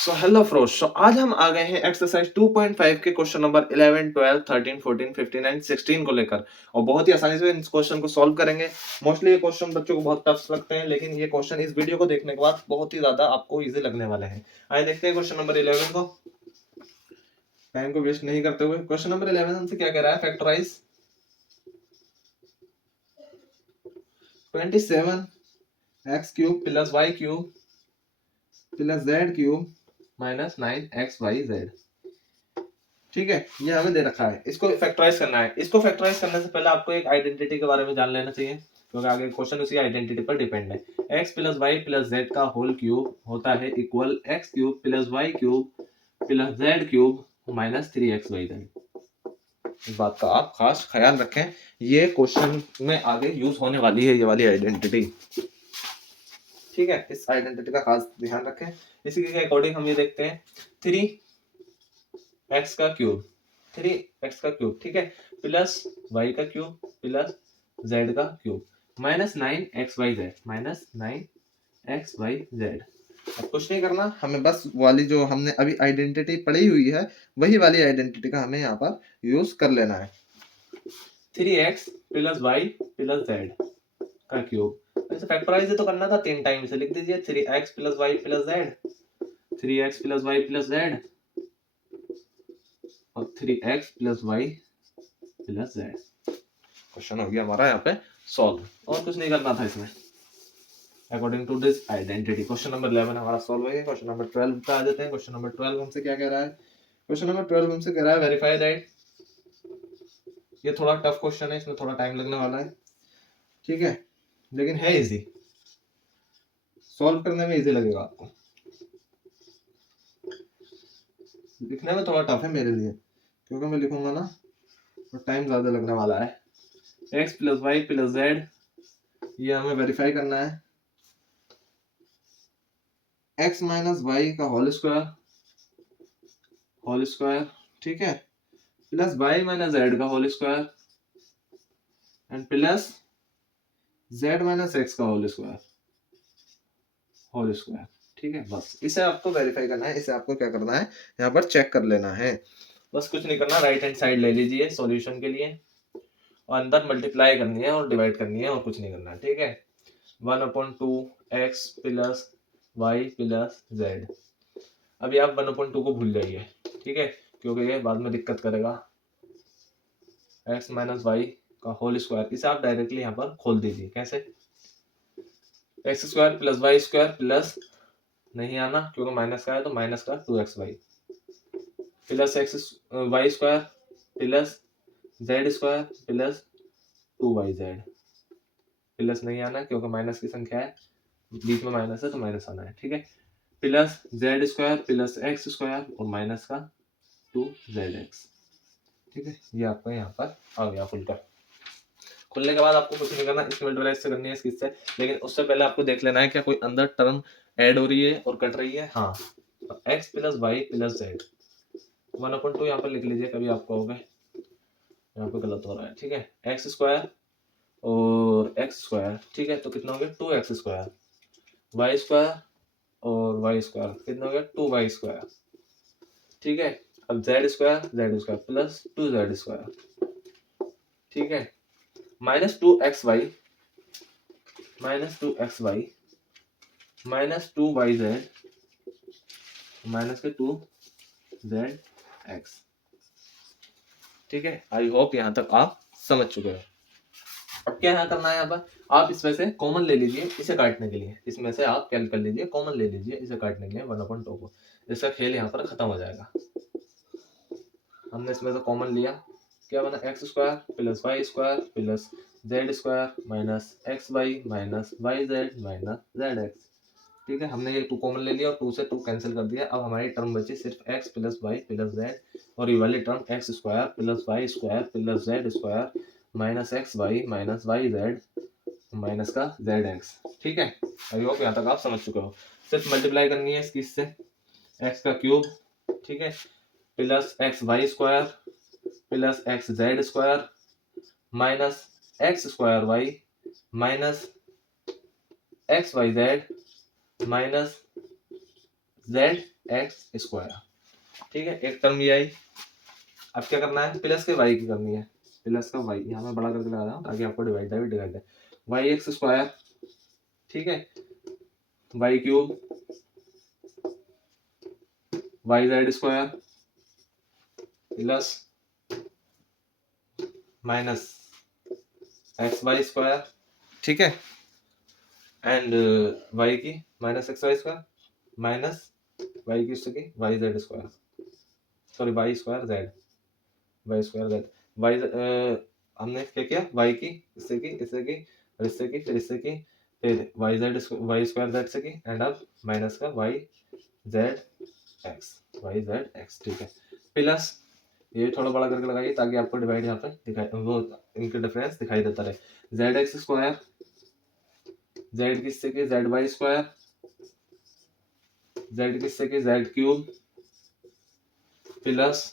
So hello फ्रोश। सो आज हम आ गए हैं एक्सरसाइज 2.5 के क्वेश्चन नंबर 11, 12, 13, 14, 15 एंड 16 को लेकर और बहुत ही आसानी से इस क्वेश्चन को सॉल्व करेंगे। मोस्टली ये क्वेश्चन बच्चों को बहुत टफ लगते हैं, लेकिन ये क्वेश्चन इस वीडियो को देखने के बाद बहुत ही ज्यादा आपको इजी लगने वाले हैं। आइए देखते हैं क्वेश्चन नंबर 11 को, टाइम को वेस्ट नहीं करते हुए। क्वेश्चन नंबर 11 हमसे क्या कह रहा है? Factorize 27x³ plus y³ plus z³ minus 9xyz। ठीक है, ये हमें दे रखा है, इसको फैक्टराइज करना है। इसको फैक्टराइज करने से पहले आपको एक आइडेंटिटी के बारे में जान लेना चाहिए, क्योंकि आगे क्वेश्चन उसी आइडेंटिटी पर डिपेंड है। x plus Y plus Z का होल क्यूब होता है equal x³ plus y³ plus z³ minus 3xyz। इस बात का आप खास ख्याल रखें, ये क्वेश्चन में आगे यूज होने वाली है ये वाली आइडेंटिटी। ठीक है, इस आइडेंटिटी का खास ध्यान रखें। इसी के अकॉर्डिंग हम ये देखते हैं 3x का क्यूब, 3x का क्यूब, ठीक है, प्लस y का क्यूब प्लस z का cube minus 9xyz, minus 9xyz। अब कुछ नहीं करना, हमें बस वाली जो हमने अभी आइडेंटिटी पढ़ी हुई है वही वाली आइडेंटिटी का हमें यहाँ पर यूज कर लेना है। 3x plus Y plus Z का क्यूब, वैसे फैक्टराइज तो करना था 3 टाइम से, लिख दीजिए 3x plus Y plus Z, 3x plus Y plus Z और 3x plus Y plus Z. Question हो गया हमारा यहाँ पे सॉल्व, और कुछ नहीं करना था इसमें। According to this identity question number 11 हमारा सॉल्व हो गया। क्वेश्चन नंबर 12 पे आ जाते हैं। क्वेश्चन नंबर 12 हमसे क्या कह रहा है? क्वेश्चन नंबर 12 हमसे कह रहा है वेरीफाई दैट। ये थोड़ा टफ क्वेश्चन है, इसमें थोड़ा टाइम लगने वाला है, ठीक है, लेकिन है इजी, सॉल्व करने में इजी लगेगा आपको, लिखने में थोड़ा टफ है मेरे लिए, क्योंकि मैं लिखूंगा ना तो टाइम ज्यादा लगने वाला है। x plus Y plus Z, ये हमें वेरीफाई करना है। x माइनस वाई का होल स्क्वायर, ठीक है, प्लस y माइनस जेड का whole square and plus z minus x का होल स्क्वायर, ठीक है। बस इसे आपको वेरीफाई करना है, इसे आपको क्या करना है, यहाँ पर चेक कर लेना है। बस कुछ नहीं करना, राइट हैंड साइड ले लीजिए सॉल्यूशन के लिए और अंदर मल्टीप्लाई करनी है और डिवाइड करनी है, और कुछ नहीं करना है, ठीक है। 1/2x plus Y plus Z. अभी आप 1/2 को भूल जाइए, ठीक है, क्योंकि ये बाद में दिक्कत करेगा। x माइनस वाई का होल स्क्वायर, इसे आप डायरेक्टली यहाँ पर खोल दीजिए। कैसे? X square plus Y square plus, नहीं आना क्योंकि माइनस का है, तो माइनस का 2xy plus x Y square plus Z square plus 2yz, plus नहीं आना क्योंकि माइनस की संख्या है, बीच में माइनस है तो माइनस आना है, ठीक है, plus Z square plus x square और माइनस का 2zx। ठीक है, ये आपका यहाँ पर आ गया खुलकर। खुलने के बाद आपको कुछ नहीं करना, इसकी मल्टीप्लाई इससे करनी है इसकी इससे, लेकिन उससे पहले आपको देख लेना है क्या कोई अंदर टर्म ऐड हो रही है और कट रही है। हाँ, X plus Y plus Z 1/2 यहाँ पर लिख लीजिए, कभी आपको होगा यहाँ पे गलत हो रहा है, ठीक है, एक्स स्क्वायर और एक्स स्क्वायर, ठीक है, तो कितना हो गया 2x स्क्वायर, वाई स्क्वायर और वाई स्क्वायर कितना हो गया 2y स्क्वायर, ठीक है। अब Z square plus 2z square, ठीक है, minus 2xy minus 2xy minus 2yz minus के 2zx। ठीक है, आई होप यहाँ तक आप समझ चुके हो। अब क्या यहाँ करना है, यहाँ पर आप इसमें से कॉमन ले लीजिए इसे काटने के लिए, इसमें से आप कैल कर लीजिए, कॉमन ले लीजिए इसे काटने के लिए 1/2 को, इसका खेल यहाँ पर खत्म हो जाएगा। हमने इसमें से कॉमन लिया, क्या बना X square plus Y square plus Z square minus x Y minus Y Z minus Z x. ठीक है, हमने ये 2 कॉमन ले लिया और 2 से 2 कैंसिल कर दिया। अब हमारी टर्म बची सिर्फ x plus Y plus Z और ये वाली term x square plus Y square plus Z square minus x Y minus Y Z minus का जेड एक्स। ठीक है, आई होप यहाँ तक आप समझ चुके हो। सिर्फ मल्टीप्लाई करनी है इसकी इससे, एक्स का क्यूब, ठीक है, plus x Y square plus x z square minus x square y minus x y Z minus Z x square. ठीक है, एक टर्म ये आई। अब क्या करना है, प्लस के वाई की करनी है, प्लस का वाई, यहाँ मैं बड़ा करके लगा रहा हूँ ताकि आपको डिवाइड है। वाई एक्स स्क्वायर, ठीक है, y cube, y z square plus minus x Y square, ठीक है, एंड वाई की minus x Y square minus y की उससे की y z square, sorry y square z, y square z, y हमने क्या किया, वाई की इससे की, इससे की, और इससे की, फिर इससे की, फिर y z y square z से की, एंड अब माइनस का y z x, y z x, ठीक है, प्लस ये थोड़ा बड़ा करके लगाइए ताकि आपको डिवाइड यहाँ पे दिखाई, वो इनके डिफरेंस दिखाई देता रहे। जेड एक्स स्क्वायर, जेड किससे की जेड वाई स्क्वायर, जेड किससे की जेड क्यूब, प्लस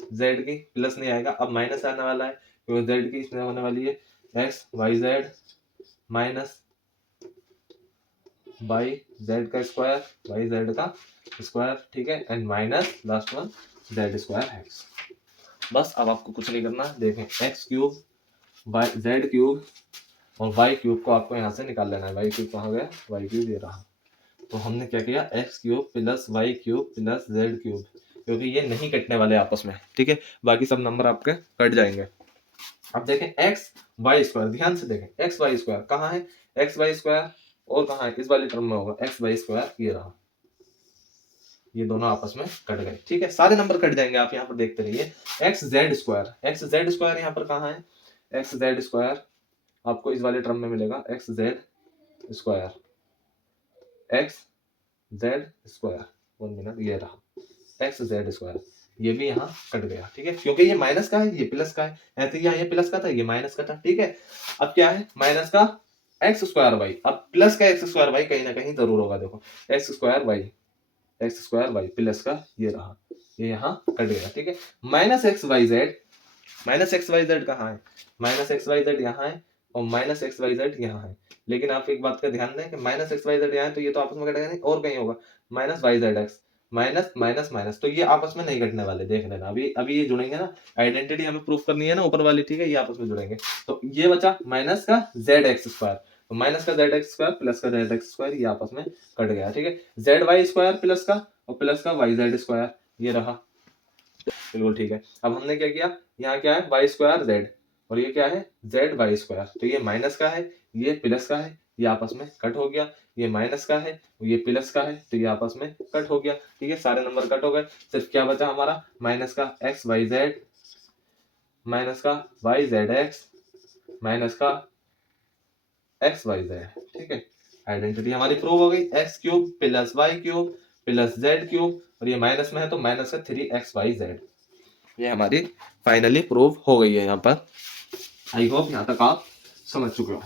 जेड की प्लस नहीं आएगा, अब माइनस आने वाला है क्योंकि जेड की इसमें होने वाली है x y Z minus Y z का स्क्वायर, वाई जेड का स्क्वायर, ठीक है, and minus last one z square x. बस अब आपको कुछ नहीं करना, देखें x cube y z cube और वाई क्यूब को आपको यहाँ से निकाल लेना है। वाई क्यूब कहाँ गया, वाई क्यूब ये रहा। तो हमने क्या किया, x cube plus y cube plus z cube, क्योंकि ये नहीं कटने वाले आपस में, ठीक है, बाकी सब नंबर आपके कट जाएंगे। अब देखें एक्स वाई स्क्वायर, ध्यान से देखें एक्स वाई स्क्वायर कहाँ है, एक्स वाई स्क्वायर और कहाँ है, इस वाली टर्म में होगा एक्स वाई स्क्वायर, ये रहा, ये दोनों आपस में कट गए, ठीक है, सारे नंबर कट जाएंगे, आप यहाँ पर देखते रहिए। X z square, x z square यहाँ पर कहाँ है, एक्स जेड स्क्वायर आपको इस वाले टर्म में मिलेगा x z square, x z square, 1 minute, ये रहा एक्स जेड स्क्वायर, ये भी यहाँ कट गया, ठीक है, क्योंकि ये माइनस का है, ये प्लस का है, ऐसे यहाँ ये प्लस का था, ये माइनस का था, ठीक है। अब क्या है, माइनस का एक्स स्क्वायर वाई, अब प्लस का एक्स स्क्वायर वाई कहीं ना कहीं जरूर होगा, देखो एक्स स्क्वायर वाई प्लस का ये रहा, ये यहाँ कट गया, ठीक है, minus x y Z, minus x y z कहाँ है, माइनस एक्स वाई जेड यहाँ है और माइनस एक्स वाई जेड यहाँ है, लेकिन आप एक बात का ध्यान दें कि माइनस एक्स वाई जेड यहाँ है तो ये तो आपस में कटेगा नहीं, और कहीं होगा minus Y z x, minus minus minus, तो ये आपस में नहीं कटने वाले, देख लेना, अभी अभी ये जुड़ेंगे ना, आइडेंटिटी हमें प्रूफ करनी है ना ऊपर वाली, ठीक है, ये आपस में जुड़ेंगे। तो ये बचा माइनस का जेड एक्स स्क्वायर, तो माइनस का जेड एक्स स्क्वायर प्लस का जेड एक्स स्क्वायर, ये आपस में कट गया, ठीक है, जेड वाई स्क्वायर प्लस का और प्लस का वाई जेड स्क्वायर, ये रहा, बिल्कुल ठीक है। अब हमने क्या किया, यहाँ क्या है वाई स्क्वायर जेड और ये क्या है जेड वाई स्क्वायर, तो ये माइनस का है, ये प्लस का है, ये आपस में कट हो गया, ये माइनस का है, ये प्लस का है, तो ये आपस में कट हो गया, ठीक है, सारे नंबर कट हो गए, सिर्फ क्या बचा हमारा माइनस का एक्स वाई जेड माइनस का वाई जेड एक्स माइनस का एक्स वाई जेड, ठीक है, आइडेंटिटी हमारी प्रूव हो गई, x cube plus y cube plus z cube और ये माइनस में है तो माइनस का 3xyz, ये हमारी फाइनली प्रूव हो गई है यहाँ पर। आई होप यहाँ तक आप समझ चुके हो।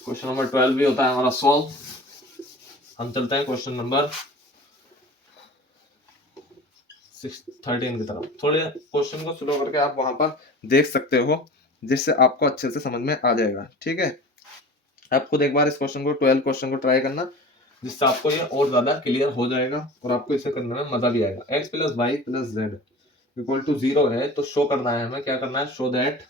क्वेश्चन नंबर 12 भी होता है हमारा सॉल्व। हम चलते हैं क्वेश्चन नंबर 13 की तरफ। थोड़े क्वेश्चन को स्लो करके आप वहां पर देख सकते हो जिससे आपको अच्छे से समझ में आ जाएगा, ठीक है। आप खुद एक बार इस क्वेश्चन को 12 क्वेश्चन को ट्राई करना जिससे आपको ये और ज्यादा क्लियर हो जाएगा और आपको इसे करने में मजा भी आएगा। X plus Y plus z equal to 0 है तो शो करना है हमें, क्या करना है, show that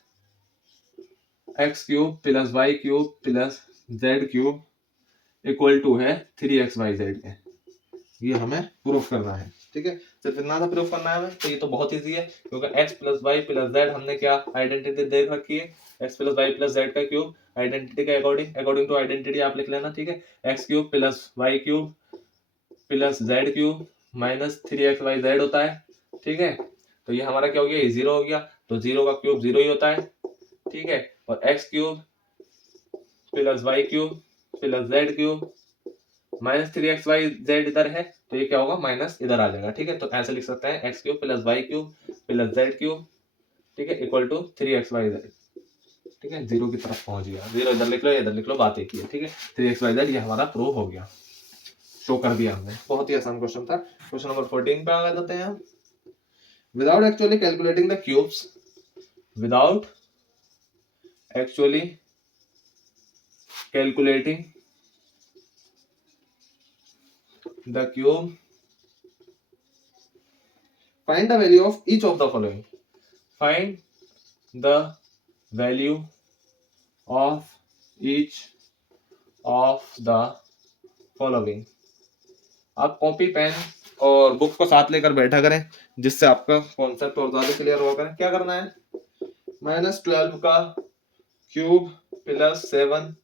x cube plus y cube plus z cube equal to है 3xyz के, ये हमें प्रूफ करना है, ठीक है। सिर्फ इतना सा प्रूफ करना है हमें, तो ये तो बहुत इजी है क्योंकि x plus Y plus z हमने क्या आइडेंटिटी देख रखी है, x plus Y plus Z का क्यूब आइडेंटिटी के अकॉर्डिंग टू आइडेंटिटी आप लिख लेना, ठीक है, x cube plus y cube plus z cube minus 3xyz होता है, ठीक है। तो ये हमारा क्या हो गया, ये 0 हो गया, तो 0 का क्यूब 0 ही होता है, ठीक है, और x cube plus y cube plus z cube minus 3xyz इधर है तो ये क्या होगा, माइनस इधर आ जाएगा, ठीक है। तो ऐसे लिख सकते हैं x cube plus y cube plus z cube, ठीक है, इक्वल टू 3xyz, ठीक है, 0 की तरफ पहुंच गया, 0 इधर लिख लो इधर लिख लो, बात एक ही है, ठीक है। 3xyz ये हमारा प्रूव हो गया, शो कर दिया हमने। बहुत ही आसान क्वेश्चन था। क्वेश्चन नंबर 14 पे आ जाते हैं हम। Without actually calculating the cubes, without actually calculating the cube, find the value of each of the following, find the value of each of the following. आप कॉपी पेन और book को साथ लेकर बैठा करें, जिससे आपका कॉन्सेप्ट और ज्यादा क्लियर होगा। क्या करना है, -12 का cube plus 7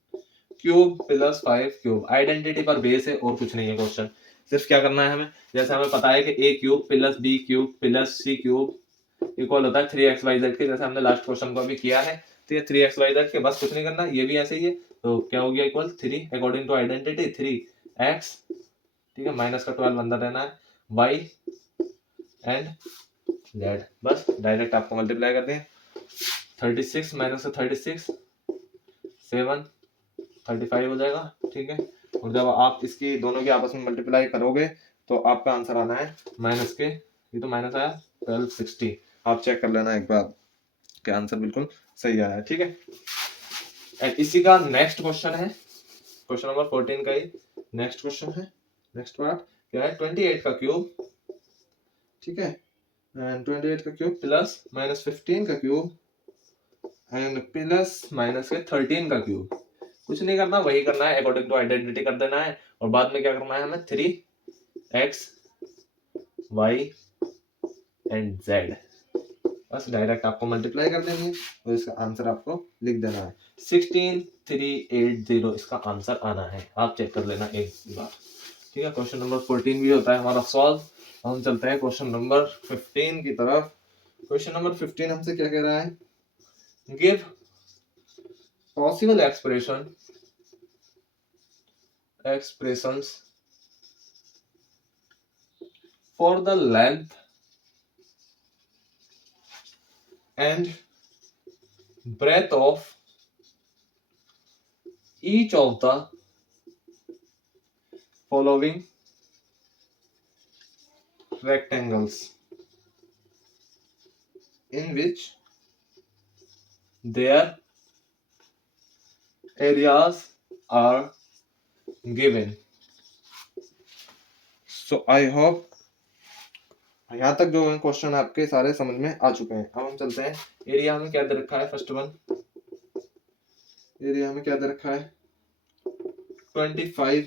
cube plus 5 cube, identity पर बेस है और कुछ नहीं है क्वेश्चन। सिर्फ क्या करना है हमें, जैसे हमें पता है कि a cube plus b cube plus c cube equal होता है 3xyz के, जैसे हमने लास्ट क्वेश्चन को अभी किया है। तो ये 3xyz के, बस कुछ नहीं करना, ये भी ऐसे ही है। तो क्या हो गया, equal 3 according to identity 3x, ठीक है, माइनस का 12 अंदर रहना है, y एंड z। बस डायरेक्ट आपको मल्टीप्लाई कर दें, 36 माइनस 36 7 35 हो जाएगा, ठीक है। और जब आप इसकी दोनों की आपस में मल्टीप्लाई करोगे तो आपका आंसर आना है माइनस के, ये तो माइनस आया 1260। आप चेक कर लेना एक बार कि आंसर बिल्कुल सही आया है, ठीक है। एंड इसी का नेक्स्ट क्वेश्चन है, क्वेश्चन नंबर 14 का ही नेक्स्ट क्वेश्चन है। नेक्स्ट पार्ट क्या है, 28 का क्यूब, ठीक है, एंड 28 का क्यूब प्लस -15 का क्यूब एंड प्लस माइनस के 13 का क्यूब। कुछ नहीं करना, वही करना है, अकॉर्डिंग टू आइडेंटिटी कर देना है। और बाद में क्या करना है हमें, 3x y एंड z, बस डायरेक्ट आपको मल्टीप्लाई कर देनी है और इसका आंसर आपको लिख देना है। 16380 इसका आंसर आना है, आप चेक कर लेना एक बार, ठीक है। क्वेश्चन नंबर 14 भी होता है हमारा सॉल्व। हम चलते हैं क्वेश्चन नंबर 15 की तरफ। क्वेश्चन नंबर 15 हमसे क्या कह रहा है, give possible expressions for the length and breadth of each of the following rectangles in which their areas are given। So I hope यहाँ तक जो क्वेश्चन आपके सारे समझ में आ चुके हैं। अब हम चलते हैं, एरिया हमें क्या दे रखा है, फर्स्ट वन एरिया हमें क्या दे रखा है, 25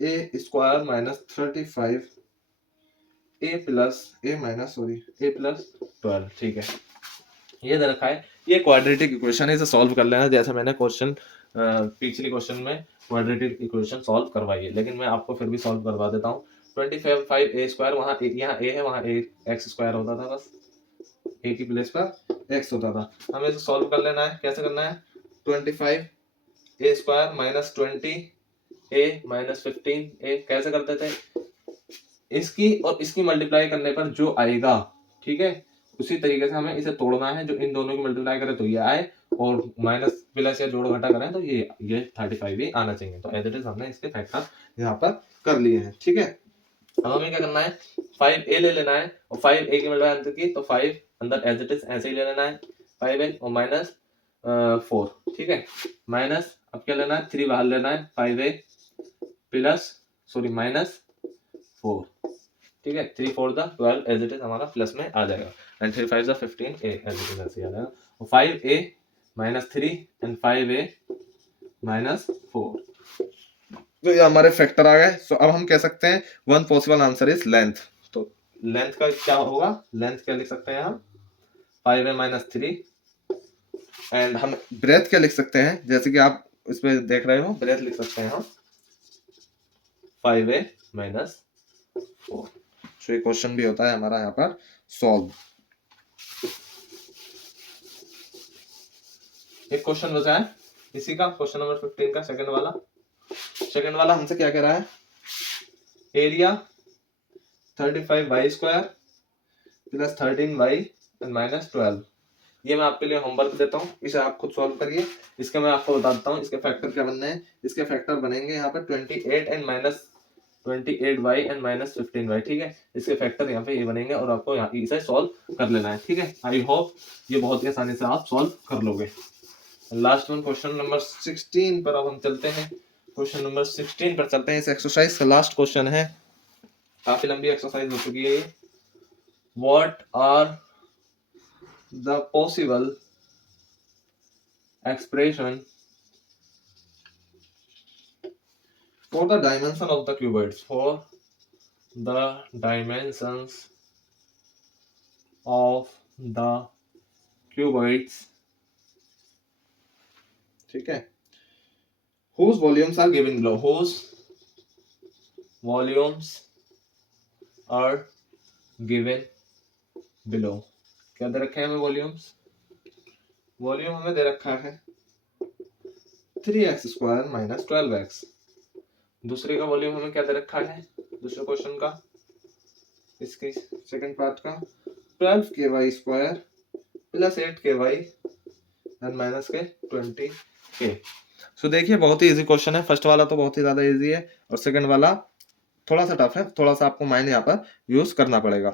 a square minus 35 a plus 12, ठीक है, ये दे रखा है। ये क्वाड्रेटिक इक्वेशन है, इसे सॉल्व कर लेना, जैसे मैंने क्वेश्चन पिछले क्वेश्चन में क्वाड्रेटिक इक्वेशन सॉल्व करवाई है, लेकिन मैं आपको फिर भी सॉल्व करवा देता हूँ। 25 a स्क्वायर, वहाँ यहाँ a है, वहाँ a x स्क्वायर होता था, बस a की प्लेस पर x होता था। हमें इसे सॉल्व कर लेना है। कैसे करना है, 25 a square minus 20 a minus 15 a, कैसे करते थे, इसकी और इसकी मल्टीप्लाई करने पर जो आएगा, ठीक है, उसी तरीके से हमें इसे तोड़ना है। जो इन दोनों की मल्टीप्लाई करें तो ये आए, और माइनस प्लस या जोड़ घटा करें तो ये 35 ही आना चाहिए। तो एज इट इज हमने इसके फैक्टर यहाँ पर कर लिए हैं, ठीक है। अब हमें क्या करना है, 5a ले लेना है, और 5a की मल्टीप्लाई अंदर की, तो 5 अंदर एज इट इज ऐसे ही ले लेना है, 5a और माइनस 4, ठीक है, माइनस अब क्या लेना है, 3 बाहर लेना है, 5a प्लस माइनस 4, ठीक है, 3 4 द 12 एज इट इज हमारा प्लस में आ जाएगा, and 3 5 the 15 a as it is ऐसे आ जाएगा, और 5a minus 3 and 5a minus 4, तो ये हमारे फैक्टर आ गए। सो अब हम कह सकते हैं one possible answer is length. तो लेंथ का क्या होगा, लेंथ क्या लिख सकते हैं हम, 5a माइनस 3, एंड हम ब्रेथ क्या लिख सकते हैं, जैसे कि आप इसमें देख रहे हो, ब्रेथ लिख सकते हैं हम 5a माइनस 4। तो ये क्वेश्चन भी होता है हमारा यहाँ पर सॉल्व। एक क्वेश्चन बचा है इसी का, क्वेश्चन नंबर 15 का सेकंड वाला हमसे क्या कह रहा है, area 35y square plus 13y and minus 12। ये मैं आपके लिए होमवर्क देता हूँ, इसे आप खुद सॉल्व करिए। इसके मैं आपको बता देता हूँ इसके फैक्टर क्या बनने हैं। इसके फैक्टर बनेंगे यहाँ पर 28 and minus 28y and minus 15y, ठीक है। इसके फैक्टर यहाँ पे ये बनेंगे और आपको यहाँ इसे सॉल्व कर लेना है, ठीक है। आई होप ये बहुत ही आसानी से आप सॉल्व कर लोगे। लास्ट वन क्वेश्चन नंबर 16 पर अब हम चलते हैं। क्वेश्चन नंबर 16 पर चलते हैं। इस एक्सरसाइज का लास्ट क्वेश्चन है, काफी लंबी एक्सरसाइज हो चुकी है। What are the possible expression for the dimension of the cuboids, for the dimensions of the cuboids, ठीक है, whose volumes are given below, whose volumes are given below। क्या दे रखा है हमें वॉल्यूम्स? वॉल्यूम हमें दे रखा है 3x स्क्वायर माइनस 12x। दूसरे का वॉल्यूम हमें क्या दे रखा है, दूसरे क्वेश्चन का, इसके सेकंड पार्ट का 12ky square plus 8ky and minus के 20k। सो देखिए बहुत ही इजी क्वेश्चन है। फर्स्ट वाला तो बहुत ही ज्यादा इजी है और सेकंड वाला थोड़ा सा टफ है, थोड़ा सा आपको माइंड यहाँ पर यूज करना पड़ेगा।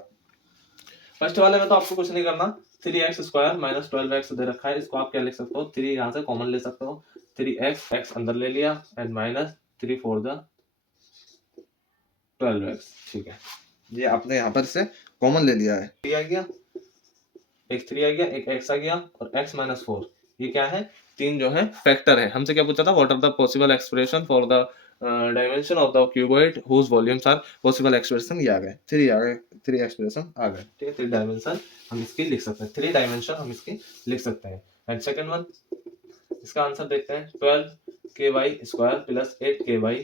फर्स्ट वाले में तो आपको कुछ नहीं करना, 3x स्क्वायर माइनस 12x दे रखा है, इसको आप क्या लिख सकते हो, 3 यहाँ से कॉमन ले सकते हो, 3x x अंदर ले लिया एंड माइनस 3 4 12x। ठीक है, ये आपने यहाँ पर से कॉमन ले लिया है, 3 आ गया, एक 3 आ गया, एक x आ गया और x माइनस 4। ये क्या है, तीन जो है फैक्टर है। हमसे क्या पूछा था, what are the possible expression for the dimension of the cuboid whose volumes are possible expression. ये आ गए, 3 आ गए, 3 एक्सप्रेशन आ गए। ठीक है, 3 डायमेंशन हम इसकी लिख सकते हैं, 3 डायमेंशन हम इसकी लिख सकते हैं। एंड सेकंड वन, इसका आंसर देखते हैं, 12ky square plus 8ky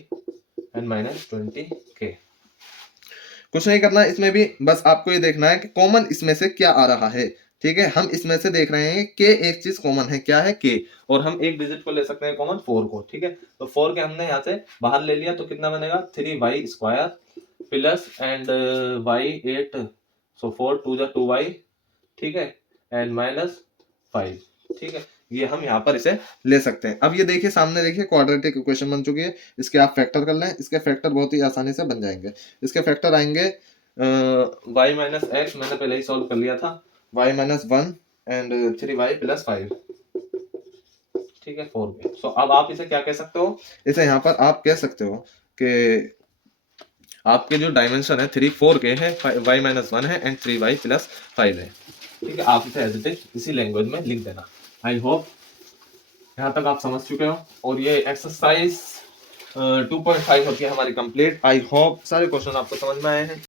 and minus 20k। कुछ नहीं करना इसमें भी, बस आपको ये देखना है कि कॉमन इसमें से क्या आ रहा है। ठीक है, हम इसमें से देख रहे हैं कि एक चीज कॉमन है, क्या है के, और हम एक डिजिट को ले सकते हैं कॉमन 4 को। ठीक है, तो 4 के हमने यहाँ से बाहर ले लिया तो कितना बनेगा, 3y square plus and y 8, so 4 2 2y। ठीक है, एंड माइनस 5। ठीक है, ये हम यहाँ पर इसे ले सकते हैं। अब ये देखिए सामने देखिए क्वाड्रेटिक इक्वेशन बन चुकी है, इसके आप फैक्टर कर लें, इसके फैक्टर बहुत ही आसानी से बन जाएंगे। इसके फैक्टर आएंगे y माइनस एक्स, मैंने पहले ही सॉल्व कर लिया था, y minus 1 and 3y plus 5। ठीक है, 4 पे। सो अब आप इसे क्या कह सकते हो, इसे यहाँ पर आप कह सकते हो कि आपके जो डायमेंशन है 3 4 के है, y माइनस 1 है एंड 3y प्लस 5 है। ठीक है, आप इसे एज इट इज इसी लैंग्वेज में लिख देना। आई होप यहाँ तक आप समझ चुके हो और ये एक्सरसाइज 2.5 होती है हमारी कंप्लीट। आई होप सारे क्वेश्चन आपको समझ में आए हैं।